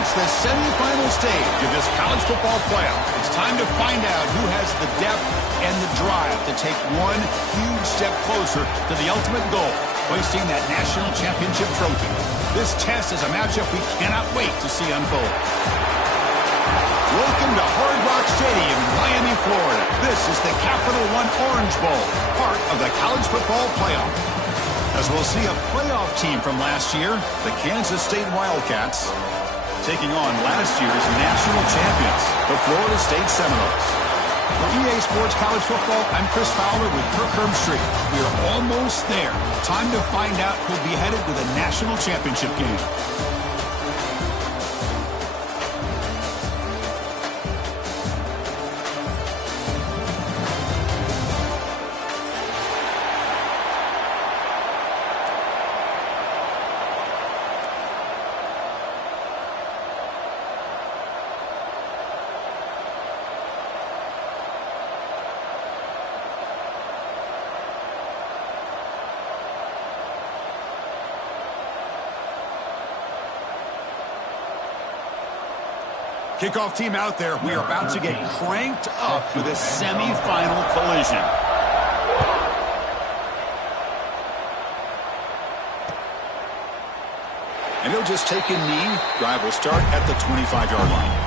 reached the semifinal stage of this college football playoff. It's time to find out who has the depth and the drive to take one huge step closer to the ultimate goal, hoisting that national championship trophy. This test is a matchup we cannot wait to see unfold. Welcome to Hard Rock Stadium in Miami, Florida. This is the Capital One Orange Bowl, part of the college football playoff. As we'll see a playoff team from last year, the Kansas State Wildcats, taking on last year's national champions, the Florida State Seminoles. For EA Sports College Football, I'm Chris Fowler with Kirk Herbstreit. We are almost there. Time to find out who'll be headed to the national championship game. Kickoff team out there. We are about to get cranked up with a semifinal collision. And he'll just take a knee. Drive will start at the 25-yard line.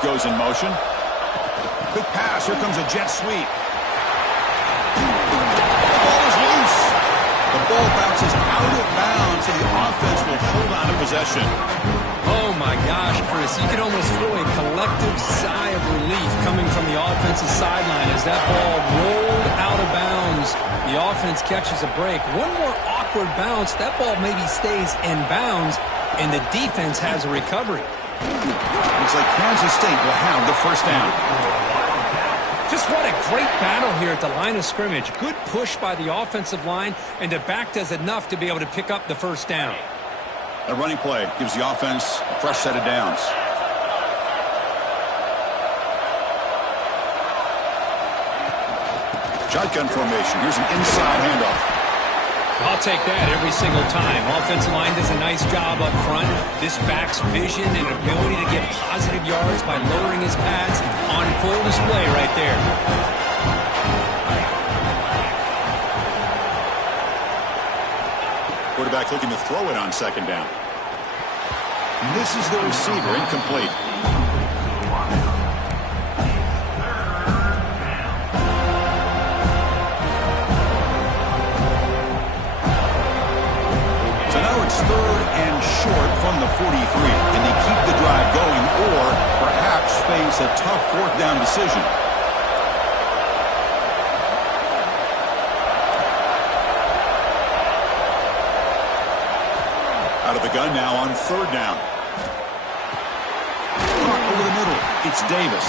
Goes in motion. Quick pass. Here comes a jet sweep. The ball is loose. The ball bounces out of bounds, and the offense will hold on to possession. Oh, my gosh, Chris. You can almost feel a collective sigh of relief coming from the offensive sideline as that ball rolled out of bounds. The offense catches a break. One more awkward bounce. That ball maybe stays in bounds, and the defense has a recovery. Looks like Kansas State will have the first down. Just what a great battle here at the line of scrimmage. Good push by the offensive line, and the back does enough to be able to pick up the first down. A running play gives the offense a fresh set of downs. Shotgun formation. Here's an inside handoff. I'll take that every single time. Offensive line does a nice job up front. This back's vision and ability to get positive yards by lowering his pads on full display right there. Quarterback looking to throw it on second down. Misses the receiver, incomplete. Third and short from the 43. Can they keep the drive going or perhaps face a tough fourth down decision? Out of the gun now on third down. Caught over the middle. It's Davis.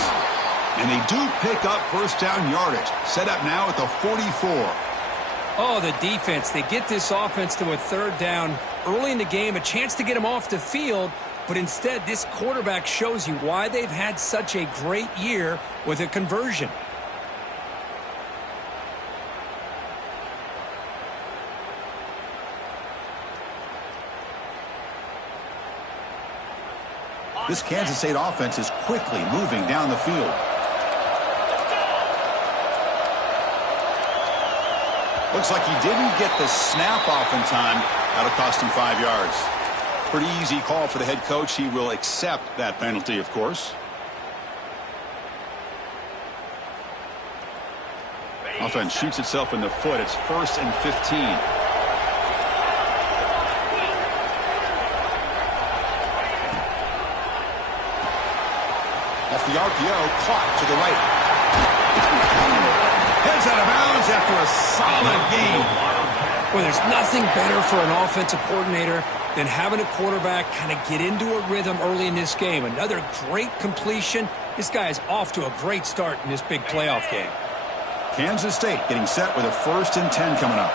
And they do pick up first down yardage. Set up now at the 44. Oh, the defense. They get this offense to a third down early in the game, a chance to get them off the field, but instead this quarterback shows you why they've had such a great year with a conversion. This Kansas State offense is quickly moving down the field. Looks like he didn't get the snap off in time. That'll cost him 5 yards. Pretty easy call for the head coach. He will accept that penalty, of course. Offense shoots itself in the foot. It's 1st and 15. Off the RPO, caught to the right. Heads out of bounds after a solid game. Well, there's nothing better for an offensive coordinator than having a quarterback kind of get into a rhythm early in this game. Another great completion. This guy is off to a great start in this big playoff game. Kansas State getting set with a 1st and 10 coming up.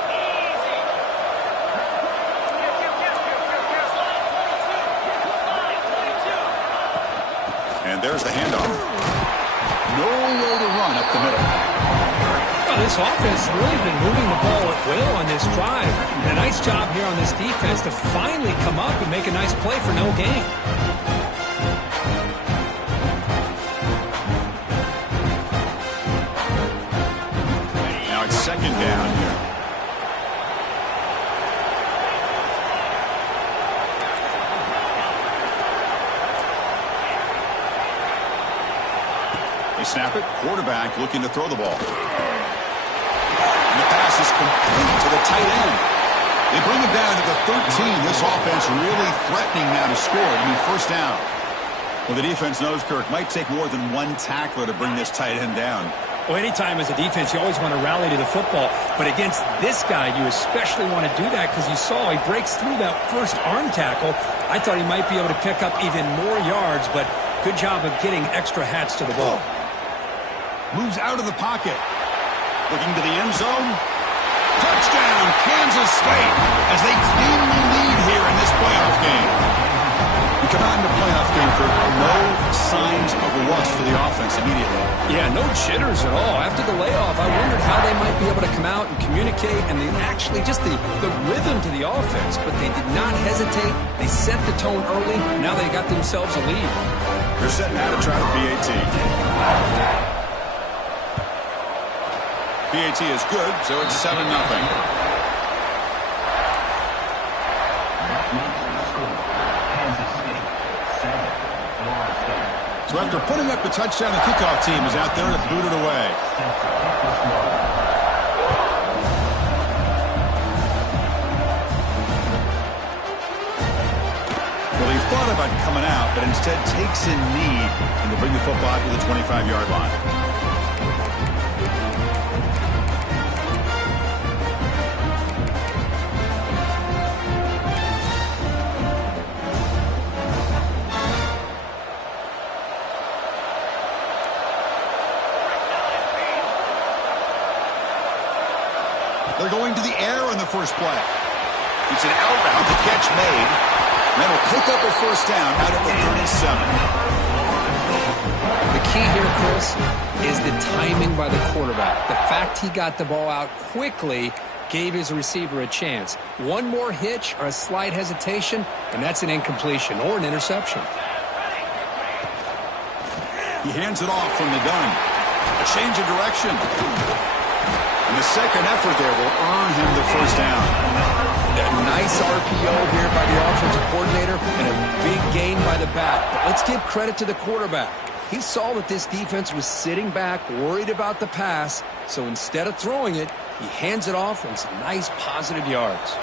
And there's the handoff. No way to run up the middle. Well, this offense has really been moving the ball at will on this drive. And a nice job here on this defense to finally come up and make a nice play for no gain. Now it's 2nd down here. They snap it. Quarterback looking to throw the ball. And the pass is complete to the tight end. They bring it down to the 13. This offense really threatening now to score. I mean, 1st down. Well, the defense knows, Kirk, might take more than one tackler to bring this tight end down. Well, anytime as a defense, you always want to rally to the football. But against this guy, you especially want to do that because you saw he breaks through that first arm tackle. I thought he might be able to pick up even more yards, but good job of getting extra hats to the ball. Moves out of the pocket. Looking to the end zone. Touchdown, Kansas State, as they cleanly lead here in this playoff game. We come out in the playoff game for no signs of rust for the offense immediately. Yeah, no jitters at all. After the layoff, I wondered how they might be able to come out and communicate and actually just the rhythm to the offense. But they did not hesitate. They set the tone early. Now they got themselves a lead. They're setting out to try to PAT. PAT is good, so it's 7-0. So after putting up the touchdown, the kickoff team is out there to boot it away. Well, he thought about coming out, but instead takes a knee and will bring the football out to the 25-yard line. They're going to the air on the first play. It's an outbound, the catch made. And that'll pick up a 1st down out at the 37. The key here, Chris, is the timing by the quarterback. The fact he got the ball out quickly gave his receiver a chance. One more hitch or a slight hesitation, and that's an incompletion or an interception. He hands it off from the gun. A change of direction. And the second effort there will earn him the 1st down. A nice RPO here by the offensive coordinator and a big gain by the back. But let's give credit to the quarterback. He saw that this defense was sitting back, worried about the pass. So instead of throwing it, he hands it off and some nice positive yards.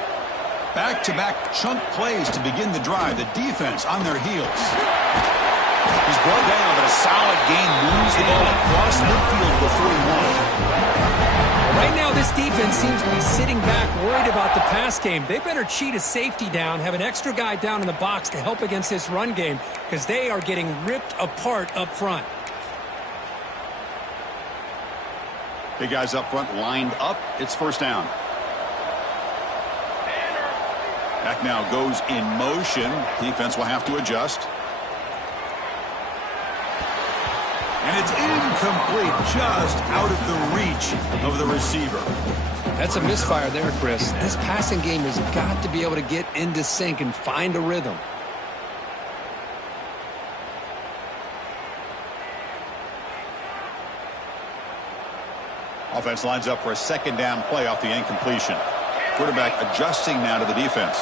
Back-to-back chunk plays to begin the drive. The defense on their heels. He's brought down, but a solid gain moves the ball across midfield to 41. Right now, this defense seems to be sitting back, worried about the pass game. They better cheat a safety down, have an extra guy down in the box to help against this run game, because they are getting ripped apart up front. Big guys up front lined up. It's 1st down. Back now goes in motion. Defense will have to adjust. And it's incomplete, just out of the reach of the receiver. That's a misfire there, Chris. This passing game has got to be able to get into sync and find a rhythm. Offense lines up for a second down play off the incompletion. Quarterback adjusting now to the defense.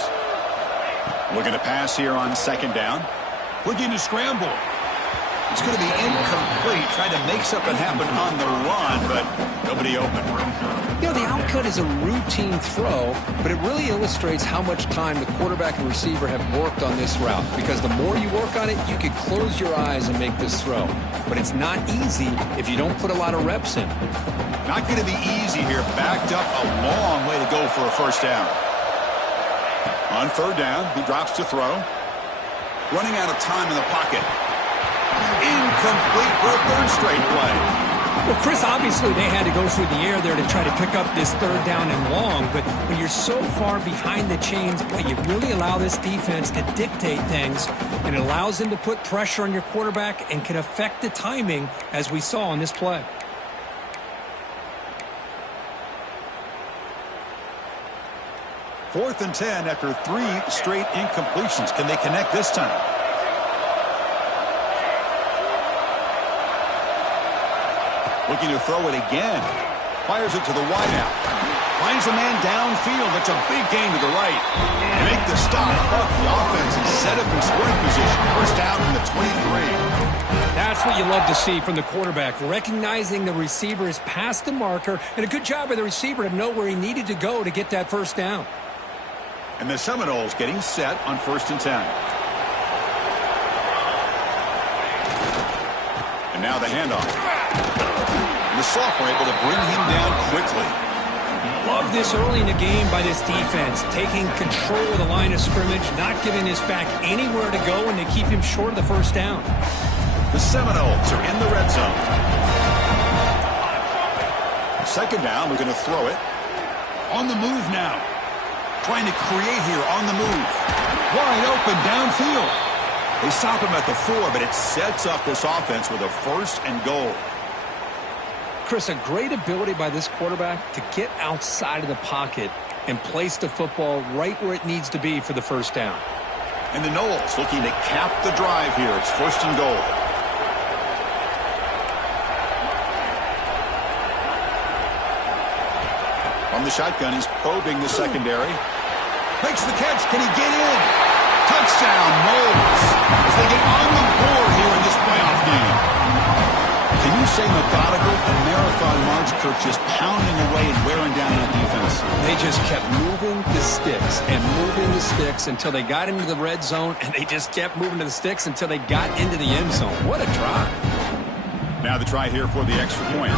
Looking to pass here on second down. Looking to scramble. It's going to be incomplete. Tried to make something happen on the run, but nobody open. You know, the outcut is a routine throw, but it really illustrates how much time the quarterback and receiver have worked on this route. Because the more you work on it, you can close your eyes and make this throw. But it's not easy if you don't put a lot of reps in. Not going to be easy here. Backed up a long way to go for a first down. On third down, he drops to throw. Running out of time in the pocket. Incomplete for a third straight play. Well, Chris, obviously they had to go through the air there to try to pick up this third down and long, but when you're so far behind the chains, you really allow this defense to dictate things, and it allows them to put pressure on your quarterback and can affect the timing, as we saw on this play. Fourth and 10 after 3 straight incompletions. Can they connect this time? Looking to throw it again. Fires it to the wideout. Finds a man downfield. That's a big gain to the right. They make the stop. The offense is set up in scoring position. First down from the 23. That's what you love to see from the quarterback. Recognizing the receiver is past the marker. And a good job by the receiver to know where he needed to go to get that first down. And the Seminoles getting set on first and 10. And now the handoff. The sophomore able to bring him down quickly. Love this early in the game by this defense. Taking control of the line of scrimmage, not giving this back anywhere to go, and they keep him short of the first down. The Seminoles are in the red zone. Second down, we're going to throw it. On the move now. Trying to create here on the move. Wide open downfield. They stop him at the 4, but it sets up this offense with a first and goal. Chris, a great ability by this quarterback to get outside of the pocket and place the football right where it needs to be for the first down. And the Noles looking to cap the drive here. It's first and goal. From the shotgun, he's probing the secondary. Makes the catch. Can he get in? Touchdown, Noles, as they get on the board here in this playoff game. Can you say methodical? A marathon march, Kirk, just pounding away and wearing down that defense. They just kept moving the sticks and moving the sticks until they got into the red zone, and they just kept moving to the sticks until they got into the end zone. What a drive. Now the try here for the extra point.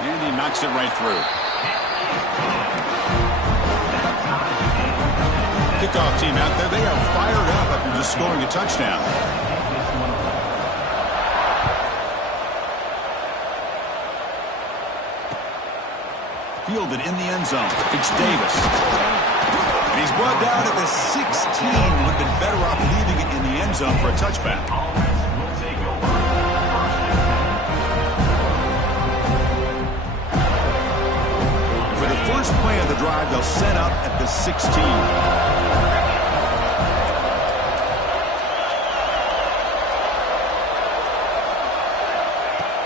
And he knocks it right through. Kickoff team out there, they are fired up after just scoring a touchdown. Fielded in the end zone. It's Davis. And he's brought down at the 16. Would have been better off leaving it in the end zone for a touchback. For the first play of the drive, they'll set up at the 16.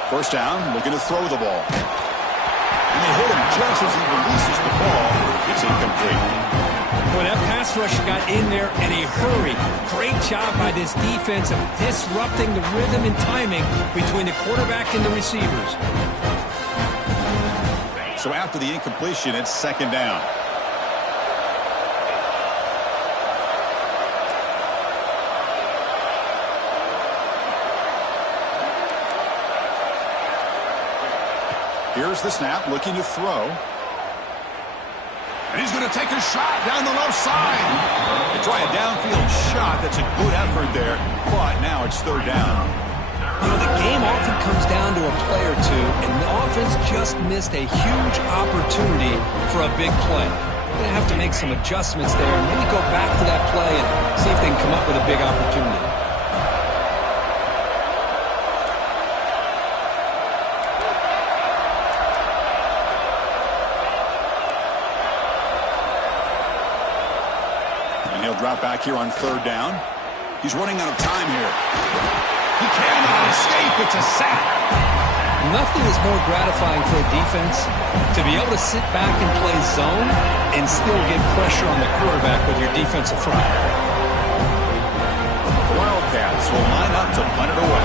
First down, looking to throw the ball. And they hit him just as he releases the ball. It's incomplete. Boy, that pass rush got in there in a hurry. Great job by this defense of disrupting the rhythm and timing between the quarterback and the receivers. So after the incompletion, it's second down. Here's the snap, looking to throw. And he's going to take a shot down the left side. They try a downfield shot. That's a good effort there. But now it's third down. You know, the game often comes down to a play or two, and the offense just missed a huge opportunity for a big play. They're going to have to make some adjustments there and maybe go back to that play and see if they can come up with a big opportunity. Drop back here on third down. He's running out of time here. He cannot escape. It's a sack. Nothing is more gratifying for a defense to be able to sit back and play zone and still get pressure on the quarterback with your defensive front. The Wildcats will line up to punt it away.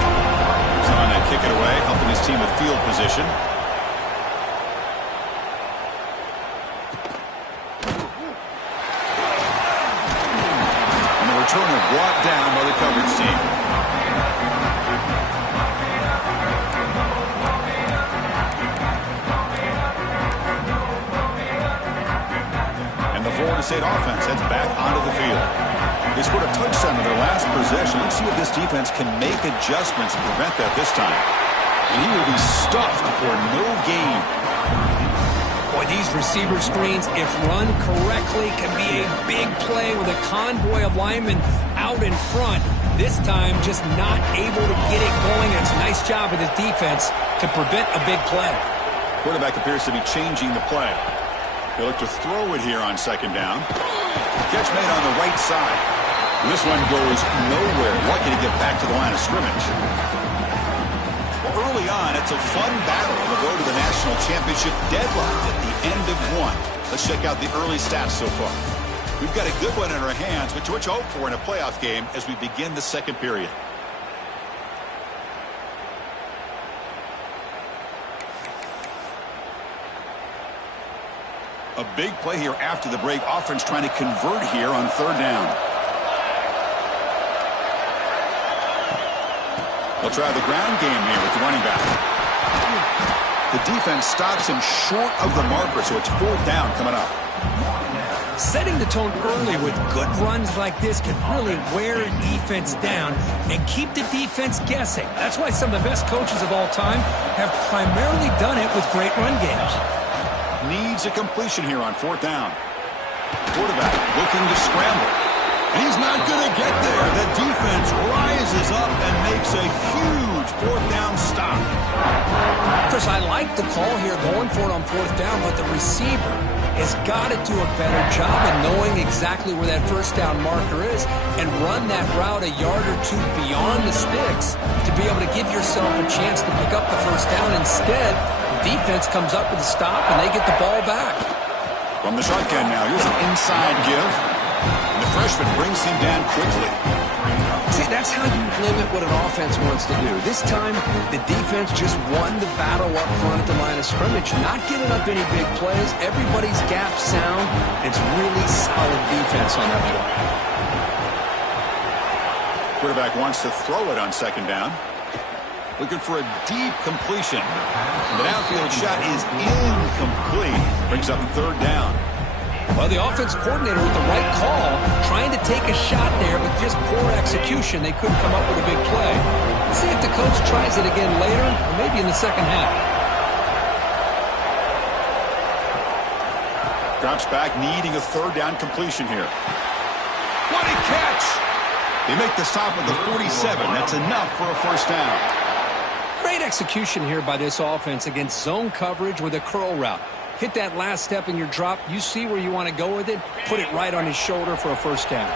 He's on to kick it away, helping his team with field position. And the returner brought down by the coverage team. Florida State offense heads back onto the field. They scored a touchdown in their last possession. Let's see if this defense can make adjustments to prevent that this time. And he will be stuffed for no gain. Boy, these receiver screens, if run correctly, can be a big play with a convoy of linemen out in front. This time, just not able to get it going. It's a nice job of the defense to prevent a big play. Quarterback appears to be changing the play. They look to throw it here on second down. Catch made on the right side. And this one goes nowhere. Lucky to get back to the line of scrimmage. Well, early on, it's a fun battle on the road to the national championship deadline at the end of one. Let's check out the early stats so far. We've got a good one in our hands, which we're hope for in a playoff game as we begin the second period. A big play here after the break. Offense trying to convert here on third down. They'll try the ground game here with the running back. The defense stops him short of the marker, so it's fourth down coming up. Setting the tone early with good runs like this can really wear a defense down and keep the defense guessing. That's why some of the best coaches of all time have primarily done it with great run games. Needs a completion here on fourth down. Quarterback looking to scramble. And he's not going to get there. The defense rises up and makes a huge fourth down stop. Chris, I like the call here going for it on fourth down, but the receiver has got to do a better job of knowing exactly where that first down marker is and run that route a yard or two beyond the sticks to be able to give yourself a chance to pick up the first down. Instead, defense comes up with a stop, and they get the ball back. From the shotgun now, here's an inside give. And the freshman brings him down quickly. See, that's how you limit what an offense wants to do. This time, the defense just won the battle up front at the line of scrimmage, not giving up any big plays. Everybody's gap sound. It's really solid defense on that play. Quarterback wants to throw it on second down. Looking for a deep completion. The downfield shot is incomplete. Brings up third down. Well, the offense coordinator with the right call, trying to take a shot there, but just poor execution. They couldn't come up with a big play. Let's see if the coach tries it again later, or maybe in the second half. Drops back, needing a third down completion here. What a catch! They make the stop at the 47. That's enough for a first down. Great execution here by this offense against zone coverage with a curl route. Hit that last step in your drop. You see where you want to go with it. Put it right on his shoulder for a first down.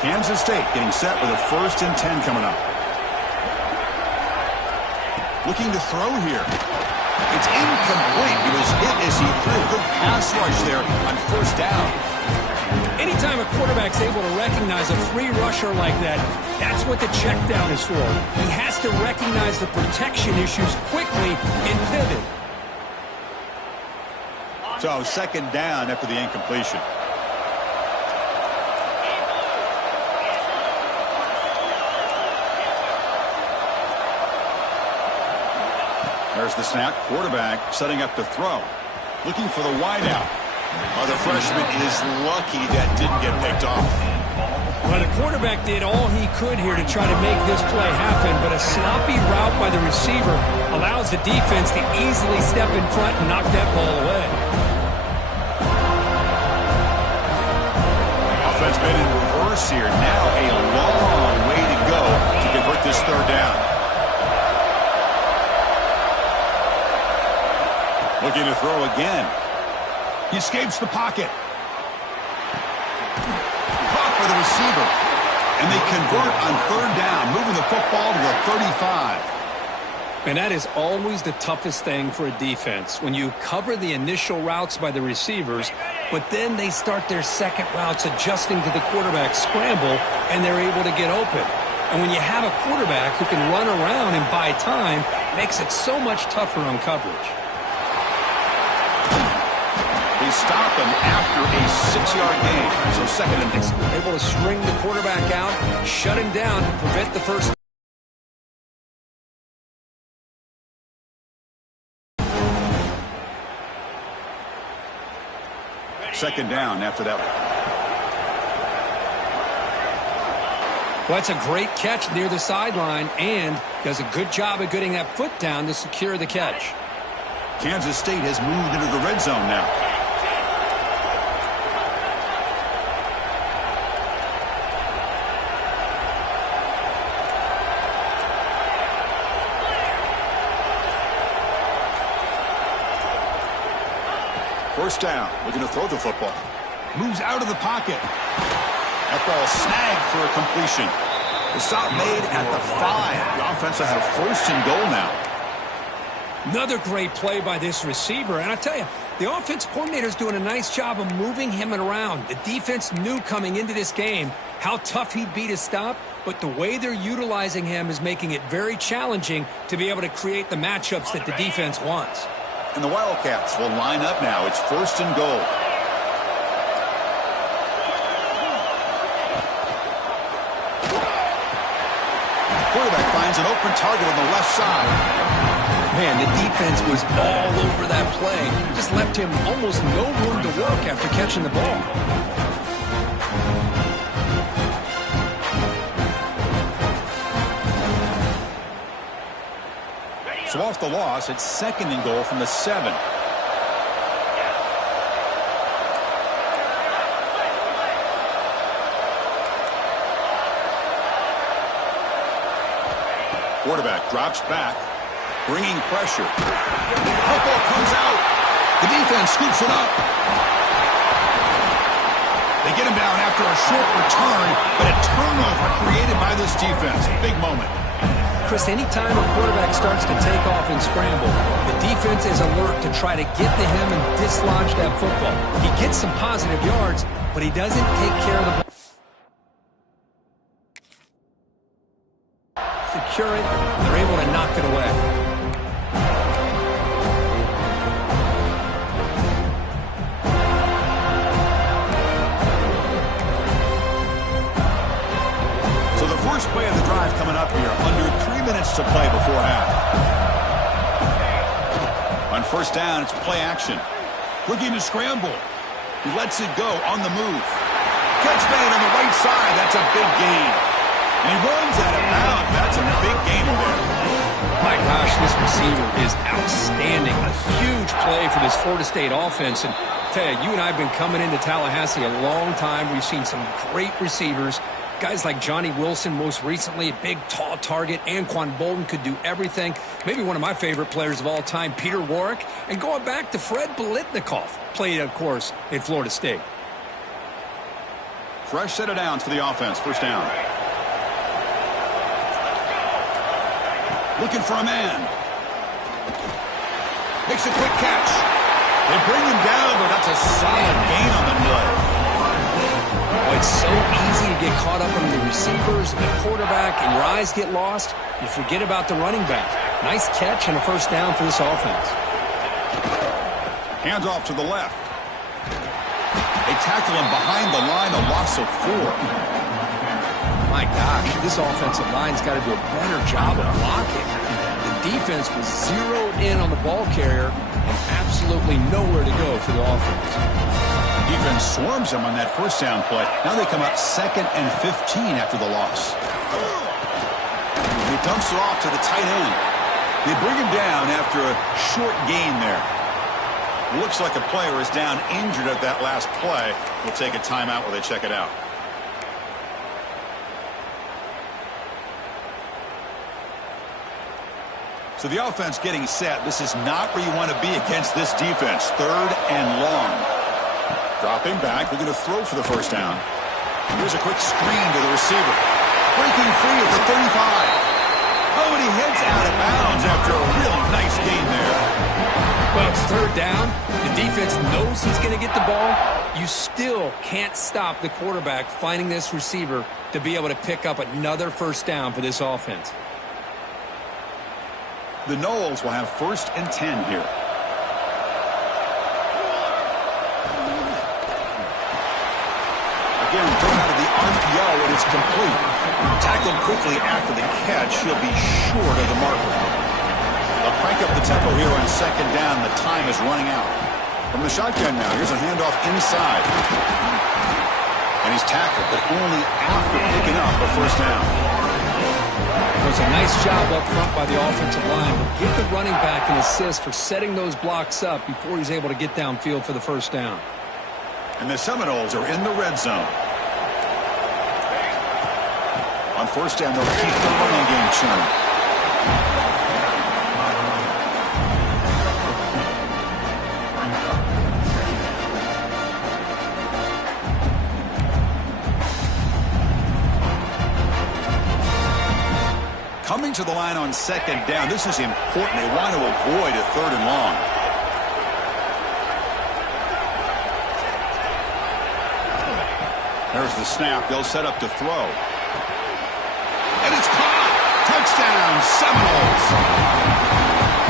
Kansas State getting set with a 1st and 10 coming up. Looking to throw here. It's incomplete. He was hit as he threw. Good pass rush there on first down. Anytime a quarterback's able to recognize a free rusher like that, that's what the check down is for. He has to recognize the protection issues quickly and pivot. So second down after the incompletion. There's the snap. Quarterback setting up to throw. Looking for the wideout. Oh, the freshman is lucky that didn't get picked off. Well, the quarterback did all he could here to try to make this play happen, but a sloppy route by the receiver allows the defense to easily step in front and knock that ball away. Offense made in reverse here. Now a long way to go to convert this third down. Looking to throw again. He escapes the pocket. Caught by the receiver. And they convert on third down, moving the football to the 35. And that is always the toughest thing for a defense, when you cover the initial routes by the receivers, but then they start their second routes adjusting to the quarterback scramble, and they're able to get open. And when you have a quarterback who can run around and buy time, it makes it so much tougher on coverage. They stop him after a 6-yard gain, so second and 6. Able to string the quarterback out, shut him down, and prevent the first. Second down after that. Well, that's a great catch near the sideline, and does a good job of getting that foot down to secure the catch. Kansas State has moved into the red zone now. First down, looking to throw the football. Moves out of the pocket. That ball snagged for a completion. The stop made at the 5. The offense will have first and goal now. Another great play by this receiver. And I tell you, the offense coordinator is doing a nice job of moving him around. The defense knew coming into this game how tough he'd be to stop, but the way they're utilizing him is making it very challenging to be able to create the matchups that the defense wants. And the Wildcats will line up now. It's first and goal. Quarterback finds an open target on the left side. Man, the defense was all over that play. Just left him almost no room to work after catching the ball. So off the loss, it's second and goal from the 7. Quarterback drops back, bringing pressure. Football comes out. The defense scoops it up. They get him down after a short return, but a turnover created by this defense. Big moment. Chris, anytime a quarterback starts to take off and scramble, the defense is alert to try to get to him and dislodge that football. He gets some positive yards, but he doesn't take care of the ball. Secure it, and they're able to knock it away. So the first play of the drive coming up here, under 3 minutes to play before half. On first down, it's play action. Looking to scramble. He lets it go on the move. Catch made on the right side. That's a big gain. And he runs out of bounds. That's a big gain there. My gosh, this receiver is outstanding. A huge play for this Florida State offense. And Ted, you and I have been coming into Tallahassee a long time. We've seen some great receivers. Guys like Johnny Wilson, most recently, a big, tall target. Anquan Bolden could do everything. Maybe one of my favorite players of all time, Peter Warrick. And going back to Fred Biletnikoff, played, of course, in Florida State. Fresh set of downs for the offense. First down. Looking for a man. Makes a quick catch. They bring him down, but that's a solid gain on the play. Oh, it's so easy to get caught up on the receivers and the quarterback, and your eyes get lost. You forget about the running back. Nice catch and a first down for this offense. Hands off to the left. They tackle him behind the line, a loss of 4. My gosh, this offensive line's got to do a better job of blocking. The defense was zeroed in on the ball carrier and absolutely nowhere to go for the offense. Defense swarms him on that first down play. Now they come up 2nd and 15 after the loss. He dumps it off to the tight end. They bring him down after a short gain there. Looks like a player is down injured at that last play. We'll take a timeout while they check it out. So the offense getting set. This is not where you want to be against this defense. 3rd and long. Dropping back. We're going to throw for the first down. Here's a quick screen to the receiver. Breaking free at the 35. Oh, and he heads out of bounds after a really nice gain there. Well, it's third down. The defense knows he's going to get the ball. You still can't stop the quarterback finding this receiver to be able to pick up another first down for this offense. The Noles will have 1st and 10 here. Again, thrown out of the RPO, and it's complete. Tackled quickly after the catch. He'll be short of the marker. They'll crank up the tempo here on 2nd down. The time is running out. From the shotgun now, here's a handoff inside. And he's tackled, but only after picking up a first down. It was a nice job up front by the offensive line. But give the running back an assist for setting those blocks up before he's able to get downfield for the first down. And the Seminoles are in the red zone. On 1st down, they'll keep the running game churning. Coming to the line on 2nd down, this is important. They want to avoid a 3rd and long. There's the snap. They'll set up to throw. And it's caught. Touchdown, Seminoles.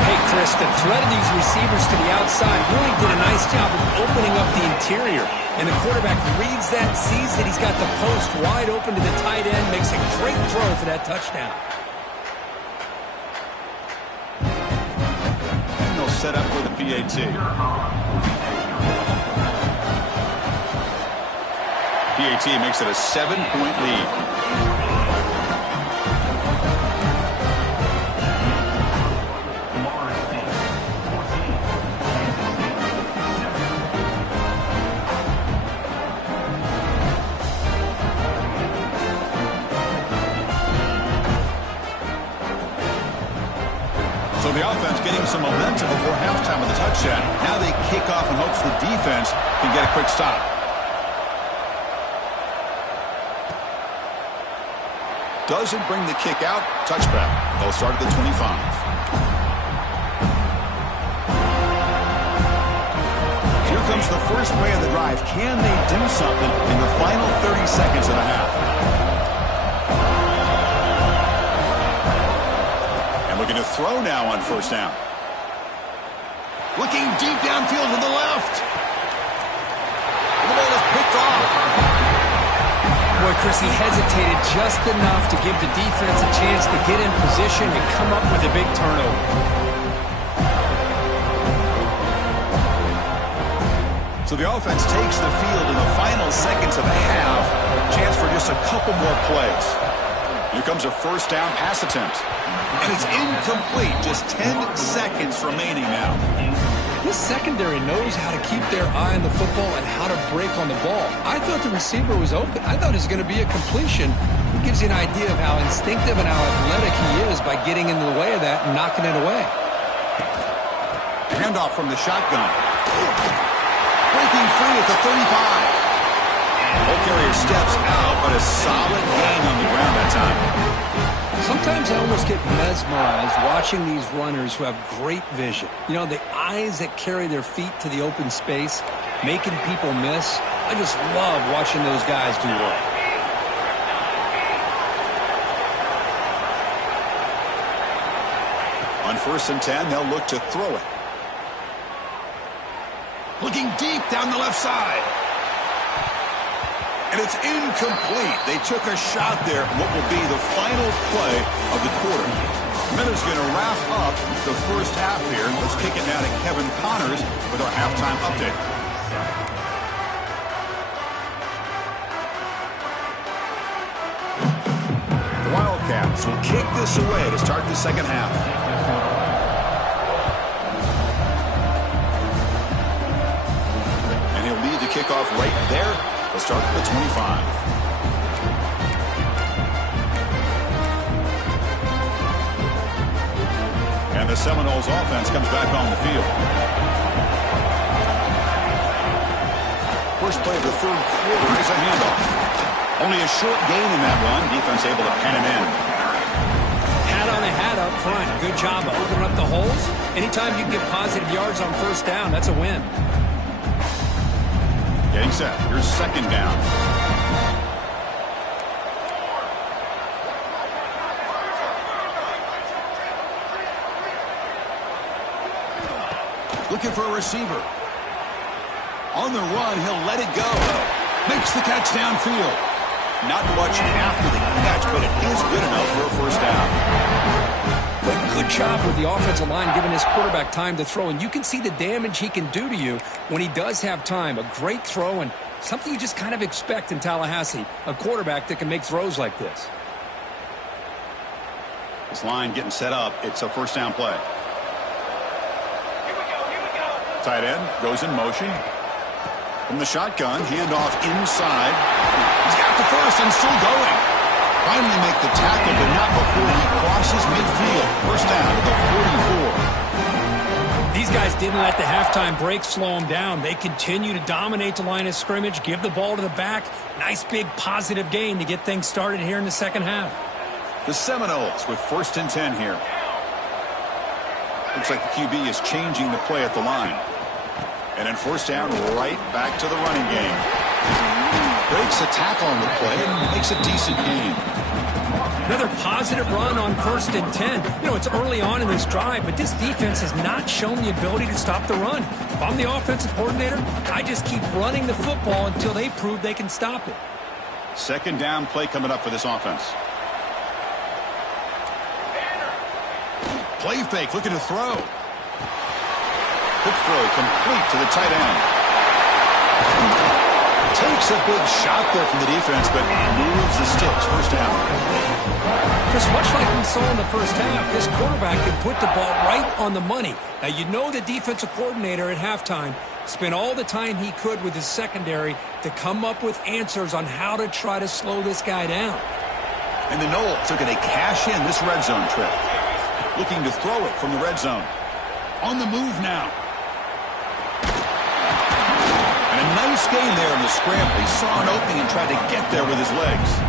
Hey, Chris, the threat of these receivers to the outside really did a nice job of opening up the interior. And the quarterback reads that, sees that he's got the post wide open to the tight end, makes a great throw for that touchdown. And they'll set up for the PAT. PAT makes it a 7-point lead. So the offense getting some momentum before halftime with a touchdown. Now they kick off and hopes the defense can get a quick stop. Doesn't bring the kick out. Touchback. They'll start at the 25. Here comes the first play of the drive. Can they do something in the final 30 seconds of the half? And looking to throw now on 1st down. Looking deep downfield to the left. And the ball is picked off. Boy, Chris, he hesitated just enough to give the defense a chance to get in position and come up with a big turnover. So the offense takes the field in the final seconds of the half. Chance for just a couple more plays. Here comes a 1st down pass attempt. And it's incomplete. Just 10 seconds remaining now. This secondary knows how to keep their eye on the football and how to break on the ball. I thought the receiver was open. I thought it was going to be a completion. It gives you an idea of how instinctive and how athletic he is by getting in the way of that and knocking it away. Handoff from the shotgun. Breaking free at the 35. Ball carrier steps out, but a solid gain on the ground that time. Sometimes I almost get mesmerized watching these runners who have great vision. You know, the eyes that carry their feet to the open space, making people miss. I just love watching those guys do work. On 1st and 10, they'll look to throw it. Looking deep down the left side. And it's incomplete. They took a shot there. What will be the final play of the quarter. Miller's going to wrap up the first half here. Let's kick it now to Kevin Connors with our halftime update. The Wildcats will kick this away to start the second half. And he'll lead the kickoff right there. They'll start at the 25. And the Seminoles offense comes back on the field. First play of the third quarter is a handoff. Only a short gain in that one. Defense able to pen him in. Hat on a hat up front. Good job of opening up the holes. Anytime you can get positive yards on first down, that's a win. Getting set. Here's second down. Looking for a receiver. On the run, he'll let it go. Makes the catch downfield. Not much after the catch, but it is good enough for a first down. But good job with the offensive line giving his quarterback time to throw. And you can see the damage he can do to you when he does have time. A great throw and something you just kind of expect in Tallahassee. A quarterback that can make throws like this. This line getting set up. It's a first down play. Tight end goes in motion. From the shotgun, handoff inside. He's got the first and still going. Finally make the tackle, but not before he crosses midfield. First down to the 44. These guys didn't let the halftime break slow them down. They continue to dominate the line of scrimmage, give the ball to the back. Nice big positive gain to get things started here in the second half. The Seminoles with 1st and 10 here. Looks like the QB is changing the play at the line. And then first down, right back to the running game. Breaks a tackle on the play and makes a decent gain. Another positive run on 1st and 10. You know, it's early on in this drive, but this defense has not shown the ability to stop the run. If I'm the offensive coordinator, I just keep running the football until they prove they can stop it. Second down play coming up for this offense. Play fake, looking to throw. Quick throw complete to the tight end. Takes a big shot there from the defense, but moves the sticks. First down. Chris, much like we saw in the first half, this quarterback can put the ball right on the money. Now, you know the defensive coordinator at halftime spent all the time he could with his secondary to come up with answers on how to try to slow this guy down. And the Noles are going to cash in this red zone trip. Looking to throw it from the red zone. On the move now. And a nice gain there in the scramble. He saw an opening and tried to get there with his legs.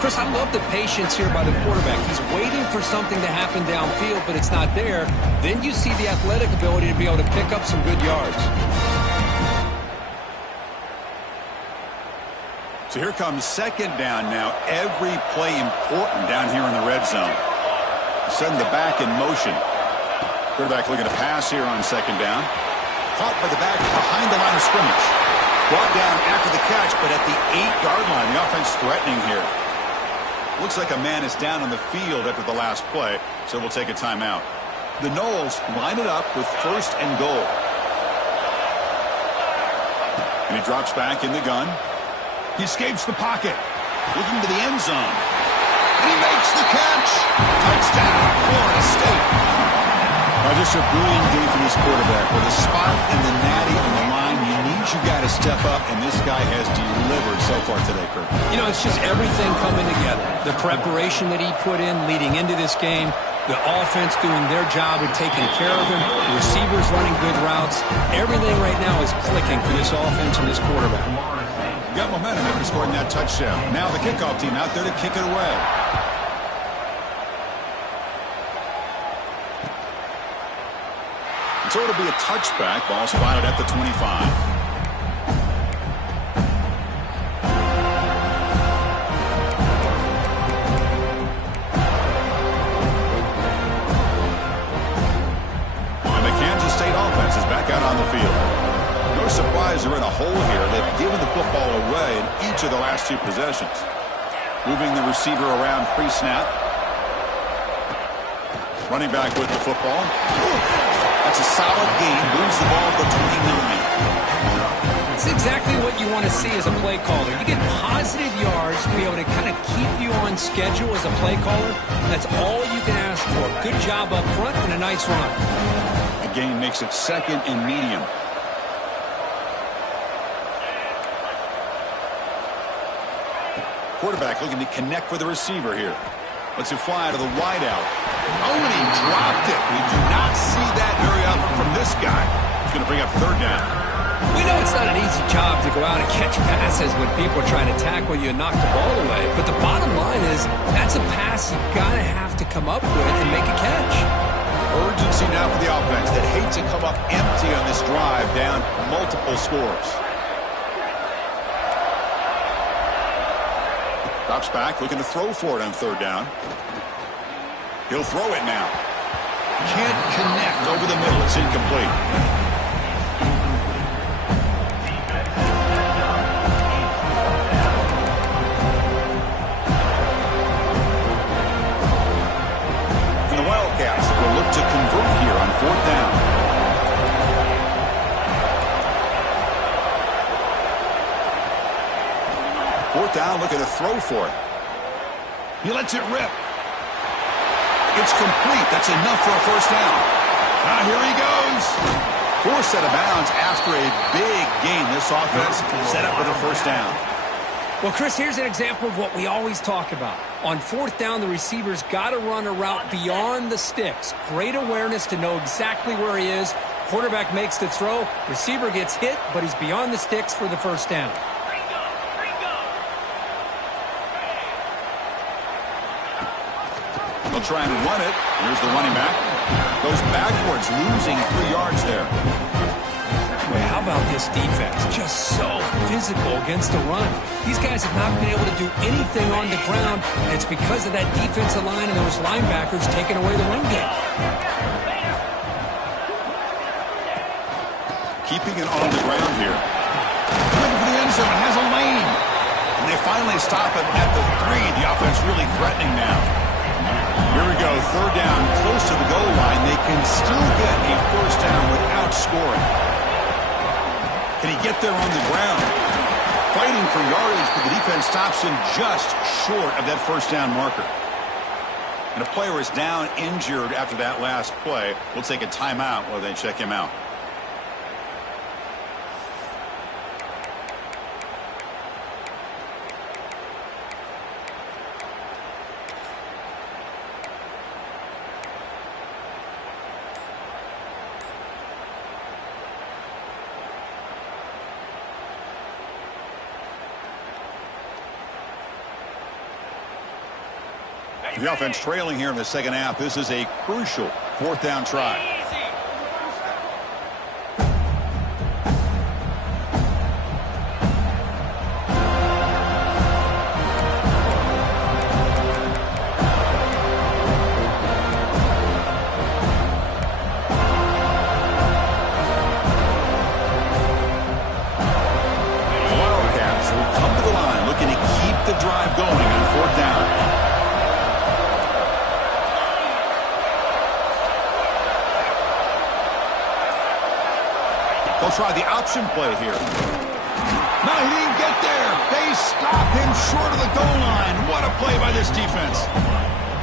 Chris, I love the patience here by the quarterback. He's waiting for something to happen downfield, but it's not there. Then you see the athletic ability to be able to pick up some good yards. So here comes second down now. Every play important down here in the red zone. Send the back in motion. Quarterback looking to pass here on second down. Caught by the back behind the line of scrimmage. Brought down after the catch, but at the 8-yard line. The offense threatening here. Looks like a man is down on the field after the last play, so we'll take a timeout. The Noles line it up with 1st and goal. And he drops back in the gun. He escapes the pocket. Looking to the end zone. And he makes the catch. Touchdown, Florida State. Just a brilliant game from this quarterback. With a spot and the natty on the line, you need your guy to step up, and this guy has delivered so far today, Kirk. You know, it's just everything coming together. The preparation that he put in leading into this game, the offense doing their job of taking care of him, the receivers running good routes. Everything right now is clicking for this offense and this quarterback. Got momentum after scoring that touchdown. Now the kickoff team out there to kick it away. So it'll be a touchback. Ball spotted at the 25. And the Kansas State offense is back out on the field. No surprise they're in a hole here. They've given the football away in each of the last 2 possessions. Moving the receiver around pre-snap. Running back with the football. That's a solid gain. Moves the ball to the 29. It's exactly what you want to see as a play caller. You get positive yards to be able to kind of keep you on schedule as a play caller. That's all you can ask for. Good job up front and a nice run. The gain makes it 2nd and medium. Quarterback looking to connect with the receiver here. Lets it fly to the wideout. Oh, and he dropped it. We do not see that very often from this guy. He's going to bring up 3rd down. We know it's not an easy job to go out and catch passes when people are trying to tackle you and knock the ball away. But the bottom line is that's a pass you gotta have to come up with and make a catch. Urgency now for the offense that hate to come up empty on this drive, down multiple scores. Drops back, looking to throw for it on third down. He'll throw it now. Can't connect over the middle. It's incomplete. Will look to convert here on fourth down. Fourth down, looking to throw for it. He lets it rip. It's complete. That's enough for a first down. Now here he goes. Forced out of bounds after a big gain. This offense set up with a first down. Well, Chris, here's an example of what we always talk about. On fourth down, the receiver's got to run a route beyond the sticks. Great awareness to know exactly where he is. Quarterback makes the throw. Receiver gets hit, but he's beyond the sticks for the first down. They'll try and run it. Here's the running back. Goes backwards, losing 3 yards there. How about this defense? Just so physical against the run. These guys have not been able to do anything on the ground, and it's because of that defensive line and those linebackers taking away the run game. Keeping it on the ground here. Looking for the end zone. Has a lane. And they finally stop him at the 3. The offense really threatening now. Here we go. Third down, close to the goal line. They can still get a first down without scoring. Can he get there on the ground? Fighting for yardage, but the defense stops him just short of that first down marker. And a player is down injured after that last play. We'll take a timeout while they check him out. The offense trailing here in the second half. This is a crucial fourth down try. The Wildcats will come to the line looking to keep the drive going on fourth down. They'll try the option play here. No, he didn't get there. They stop him short of the goal line. What a play by this defense.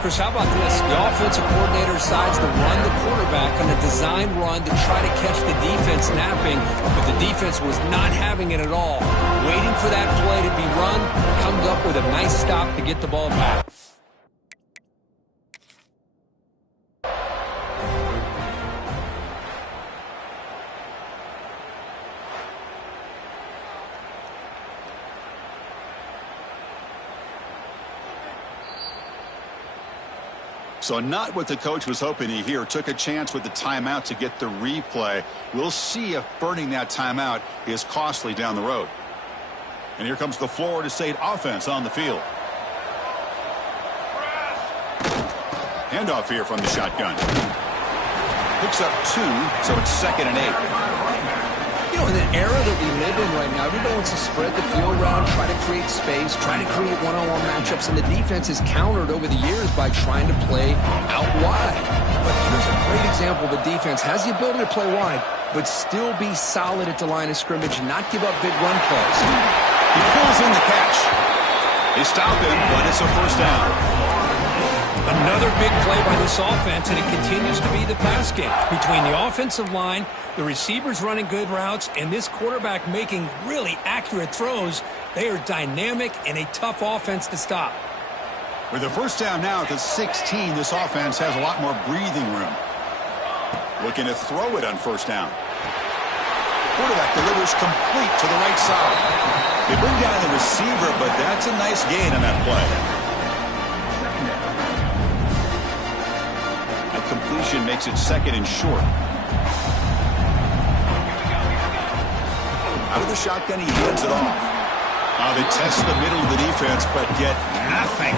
Chris, how about this? The offensive coordinator decides to run the quarterback on a design run to try to catch the defense napping, but the defense was not having it at all. Waiting for that play to be run, comes up with a nice stop to get the ball back. So not what the coach was hoping to hear. Took a chance with the timeout to get the replay. We'll see if burning that timeout is costly down the road. And here comes the Florida State offense on the field. Handoff here from the shotgun. Picks up 2, so it's 2nd and 8. You know, in the era that we live in right now, everybody wants to spread the field around, try to create space, try to create one-on-one matchups, and the defense is countered over the years by trying to play out wide. But here's a great example of a defense has the ability to play wide, but still be solid at the line of scrimmage and not give up big run plays. He pulls in the catch. They stop him, but it's a first down. Another big play by this offense, and it continues to be the pass game. Between the offensive line, the receivers running good routes, and this quarterback making really accurate throws, they are dynamic and a tough offense to stop. With a first down now at the 16, this offense has a lot more breathing room. Looking to throw it on first down. Quarterback delivers complete to the right side. They bring down the receiver, but that's a nice gain on that play. That completion makes it second and short. Out of the shotgun, he hands it off. They test the middle of the defense, but get nothing.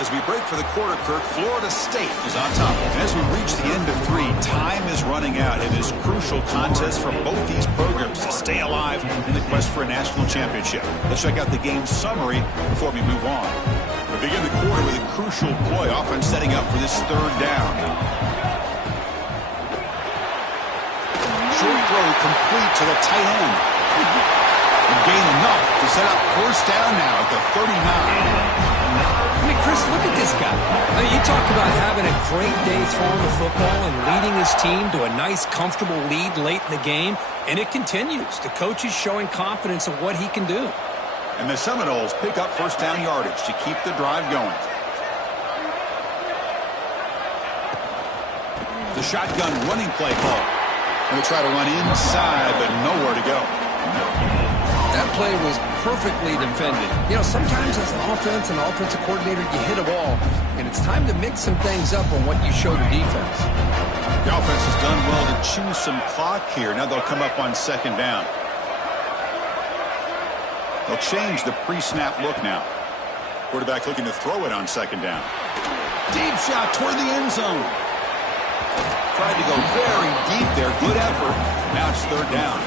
As we break for the quarter, Kirk, Florida State is on top. And as we reach the end of 3, time is running out in this crucial contest for both these programs to stay alive in the quest for a national championship. Let's check out the game summary before we move on. We begin the quarter with a crucial play. Offense setting up for this third down. Short throw complete to the tight end. And gain enough to set up first down now at the 39. I mean, Chris, look at this guy. I mean, you talk about having a great day throwing the football and leading his team to a nice, comfortable lead late in the game, and it continues. The coach is showing confidence of what he can do. And the Seminoles pick up first down yardage to keep the drive going. The shotgun running play call. And they try to run inside, but nowhere to go. That play was perfectly defended. You know, sometimes as an offensive coordinator, you hit a wall, and it's time to mix some things up on what you show the defense. The offense has done well to chew some clock here. Now they'll come up on second down. They'll change the pre-snap look now. Quarterback looking to throw it on second down. Deep shot toward the end zone. Tried to go very deep there. Good effort. Now it's third down.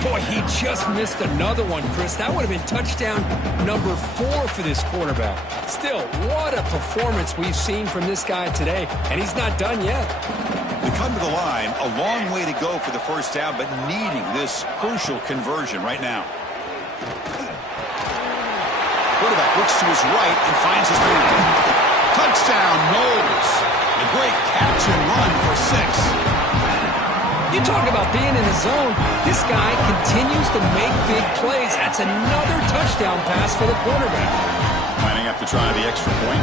Boy, he just missed another one, Chris. That would have been touchdown number 4 for this quarterback. Still, what a performance we've seen from this guy today, and he's not done yet. They come to the line, a long way to go for the first down, but needing this crucial conversion right now. Quarterback looks to his right and finds his man. Touchdown, Knowles. A great catch and run for 6. You talk about being in the zone. This guy continues to make big plays. That's another touchdown pass for the quarterback. Lining up to try the extra point.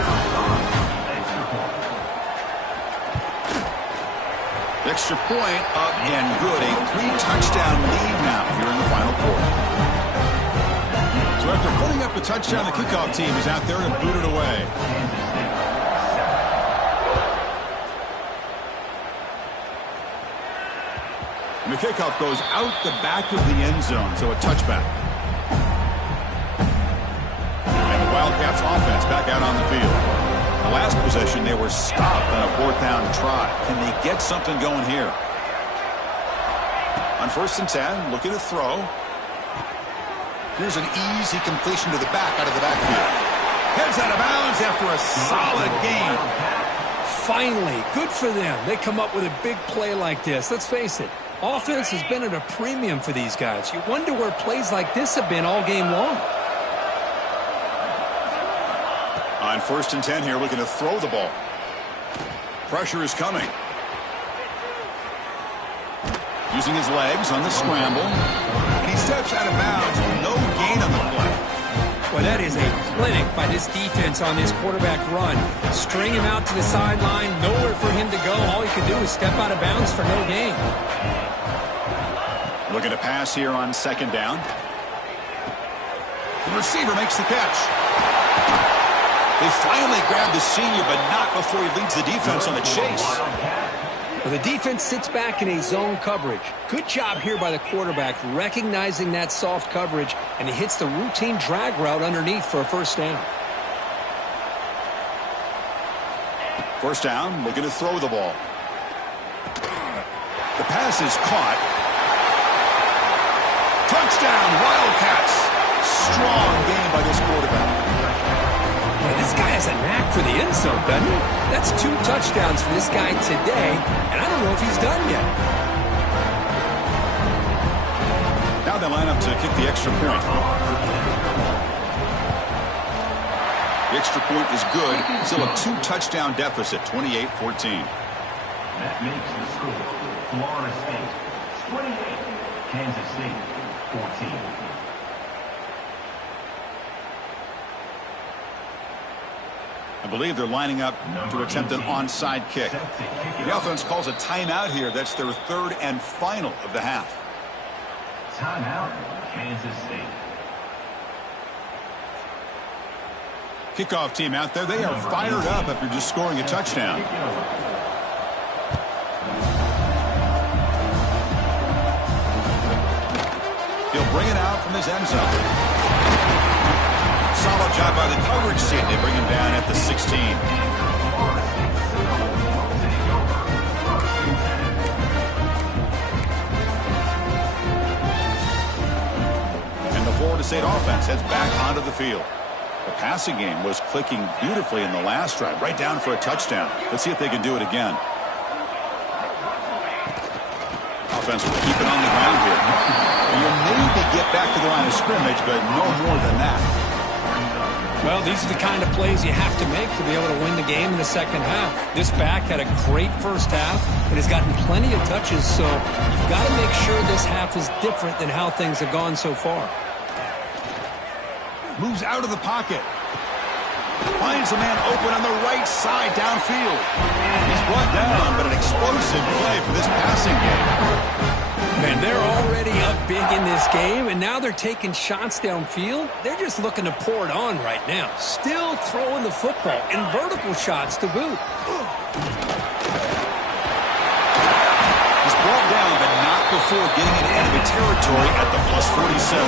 Extra point up and good. A 3-touchdown lead now here in the final quarter. So after putting up a touchdown, the kickoff team is out there to boot it away. And the kickoff goes out the back of the end zone, so a touchback. And the Wildcats offense back out on the field. The last possession, they were stopped on a 4th down try. Can they get something going here? On 1st and 10, looking to throw. Here's an easy completion to the back out of the backfield. Heads out of bounds after a solid gain. Finally, good for them. They come up with a big play like this. Let's face it. Offense has been at a premium for these guys. You wonder where plays like this have been all game long. On 1st and 10 here, looking to throw the ball. Pressure is coming. Using his legs on the scramble. And he steps out of bounds with no gain on the play. Well, that is a clinic by this defense on this quarterback run. String him out to the sideline, nowhere for him to go. All he could do is step out of bounds for no gain. Looking to pass here on 2nd down. The receiver makes the catch. They finally grab the senior, but not before he leads the defense on a chase. Well, the defense sits back in a zone coverage. Good job here by the quarterback, recognizing that soft coverage, and he hits the routine drag route underneath for a first down. First down, looking to throw the ball. The pass is caught. Touchdown, Wildcats. Strong game by this quarterback. Yeah, this guy has a knack for the end zone, doesn't he? That's 2 touchdowns for this guy today, and I don't know if he's done yet. Now they line up to kick the extra point. The extra point is good. Still a 2-touchdown deficit, 28-14. That makes the score Florida State 28, Kansas State 14. believe they're lining up to attempt an onside kick. The offense calls a timeout here. That's their third and final of the half. Timeout, Kansas State. Kickoff team out there. They are fired up after just scoring a touchdown. He'll bring it out from his end zone. Solid job by the coverage team. They bring him down at the 16. And the Florida State offense heads back onto the field. The passing game was clicking beautifully in the last drive, right down for a touchdown. Let's see if they can do it again. Offense will keep it on the ground here. You'll maybe get back to the line of scrimmage, but no more than that. Well, these are the kind of plays you have to make to be able to win the game in the second half. This back had a great first half and has gotten plenty of touches, so you've got to make sure this half is different than how things have gone so far. Moves out of the pocket. Finds a man open on the right side downfield. He's brought down, but an explosive play for this passing game. Man, they're already up big in this game, and now they're taking shots downfield. They're just looking to pour it on right now. Still throwing the football, and vertical shots to boot. He's brought down, but not before getting into enemy territory at the +47.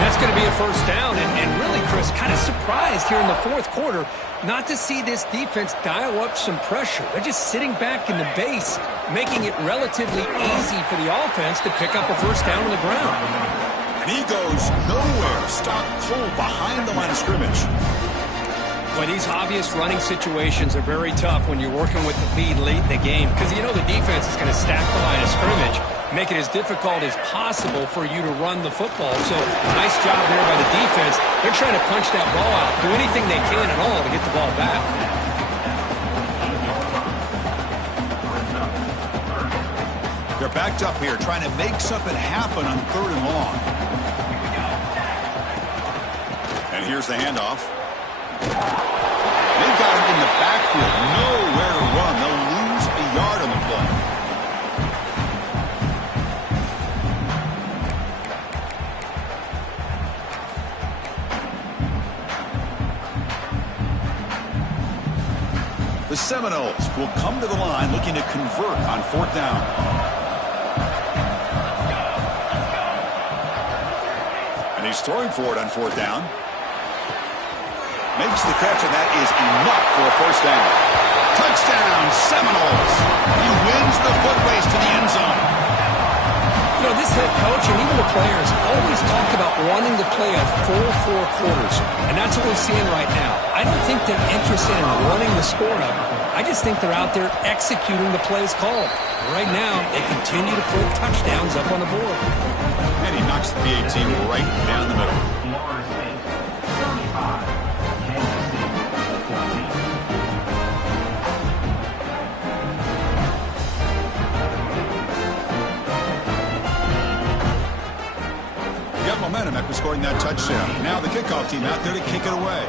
That's going to be a first down, and really, Chris, kind of surprised here in the fourth quarter not to see this defense dial up some pressure. They're just sitting back in the base, making it relatively easy for the offense to pick up a first down on the ground. And he goes nowhere. Stop cold behind the line of scrimmage. Well, these obvious running situations are very tough when you're working with the lead late in the game, because you know the defense is going to stack the line of scrimmage, make it as difficult as possible for you to run the football. So, nice job there by the defense. They're trying to punch that ball out, do anything they can at all to get the ball back. They're backed up here, trying to make something happen on 3rd and long. And here's the handoff. They've got him in the backfield. Nowhere to run. They'll lose a yard on the play. The Seminoles will come to the line looking to convert on 4th down. And he's throwing for it on 4th down. Makes the catch, and that is enough for a first down. Touchdown, Seminoles. He wins the foot race to the end zone. You know, this head coach and even the players always talk about wanting to play a full 4 quarters, and that's what we're seeing right now. I don't think they're interested in running the score up. I just think they're out there executing the plays called. Right now, they continue to put touchdowns up on the board. And he knocks the PAT right down the middle. Florida State, 35. Momentum after scoring that touchdown. Now the kickoff team out there to kick it away.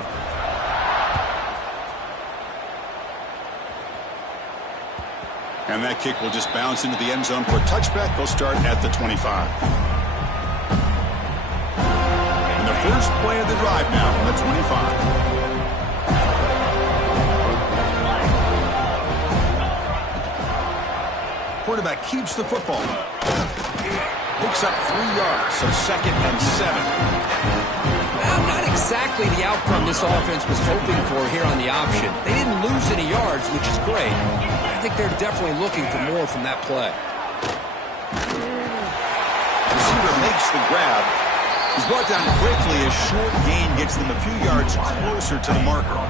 And that kick will just bounce into the end zone for a touchback. They'll start at the 25. And the first play of the drive now from the 25. Quarterback keeps the football. Picks up 3 yards, so 2nd and 7. Well, not exactly the outcome this offense was hoping for here on the option. They didn't lose any yards, which is great. I think they're definitely looking for more from that play. Receiver makes the grab. He's brought down quickly. A short gain gets them a few yards closer to the marker.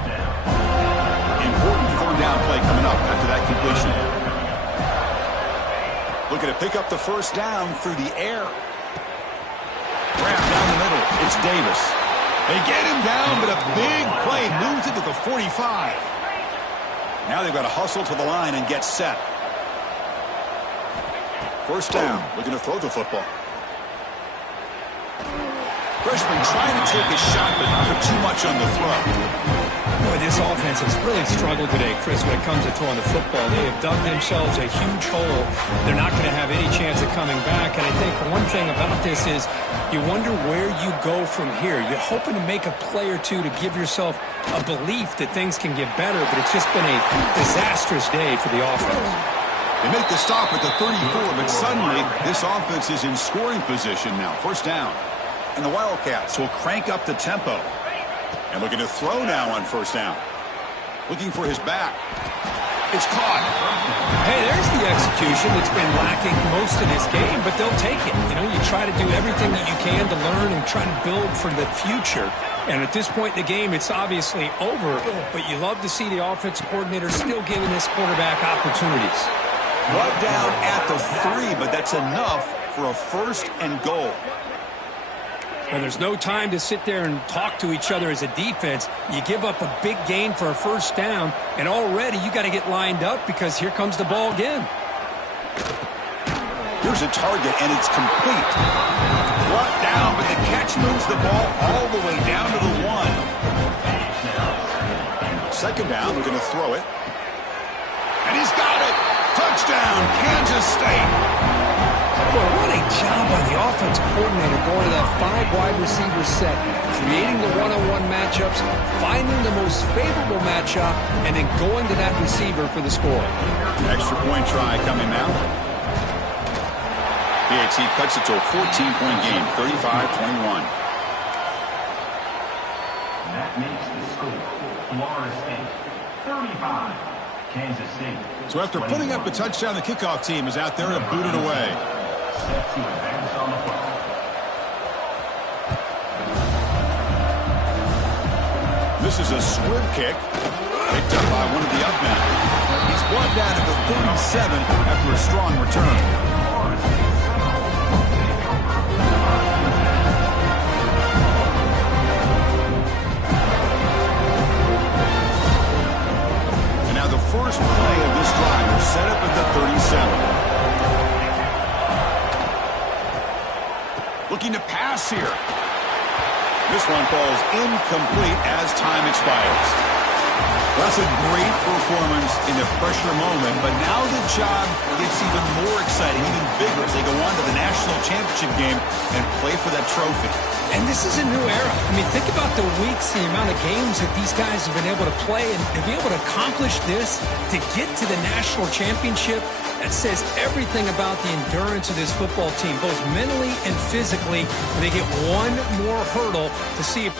Important 4th down play coming up after that completion. Looking to pick up the first down through the air. Grab down the middle. It's Davis. They get him down, but a big play moves it to the 45. Now they've got to hustle to the line and get set. First down. Looking to throw the football. Freshman trying to take a shot, but not too much on the throw. Boy, this offense has really struggled today, Chris, when it comes to throwing the football. They have dug themselves a huge hole. They're not going to have any chance of coming back. And I think one thing about this is you wonder where you go from here. You're hoping to make a play or two to give yourself a belief that things can get better, but it's just been a disastrous day for the offense. They make the stop at the 34, but suddenly this offense is in scoring position now. First down. And the Wildcats will crank up the tempo. And looking to throw now on first down. Looking for his back. It's caught. Hey, there's the execution that's been lacking most of this game, but they'll take it. You know, you try to do everything that you can to learn and try to build for the future. And at this point in the game, it's obviously over, but you love to see the offensive coordinator still giving this quarterback opportunities. Brought down at the 3, but that's enough for a first and goal. And there's no time to sit there and talk to each other as a defense. You give up a big gain for a first down, and already you got to get lined up because here comes the ball again. Here's a target, and it's complete. Brought down, but the catch moves the ball all the way down to the 1. Second down, we're going to throw it. And he's got it. Touchdown, Kansas State. Boy, what a job by the offensive coordinator going to that 5 wide receiver set, creating the one-on-one matchups, finding the most favorable matchup, and then going to that receiver for the score. Extra point try coming now. PAT cuts it to a 14-point game, 35-21. That makes the score. Florida State, 35. Kansas State. So after putting up a touchdown, the kickoff team is out there to boot it away. Set to advance on the football. This is a squib kick. Picked up by one of the up men. He's brought down at the 37 after a strong return. And now the first play of this drive is set up at the 37. Looking to pass here. This one falls incomplete as time expires. That's a great performance in a pressure moment, but now the job gets even more exciting, even bigger as they go on to the national championship game and play for that trophy. And this is a new era. I mean, think about the weeks, the amount of games that these guys have been able to play, and to be able to accomplish this, to get to the national championship, that says everything about the endurance of this football team, both mentally and physically. They get one more hurdle to see if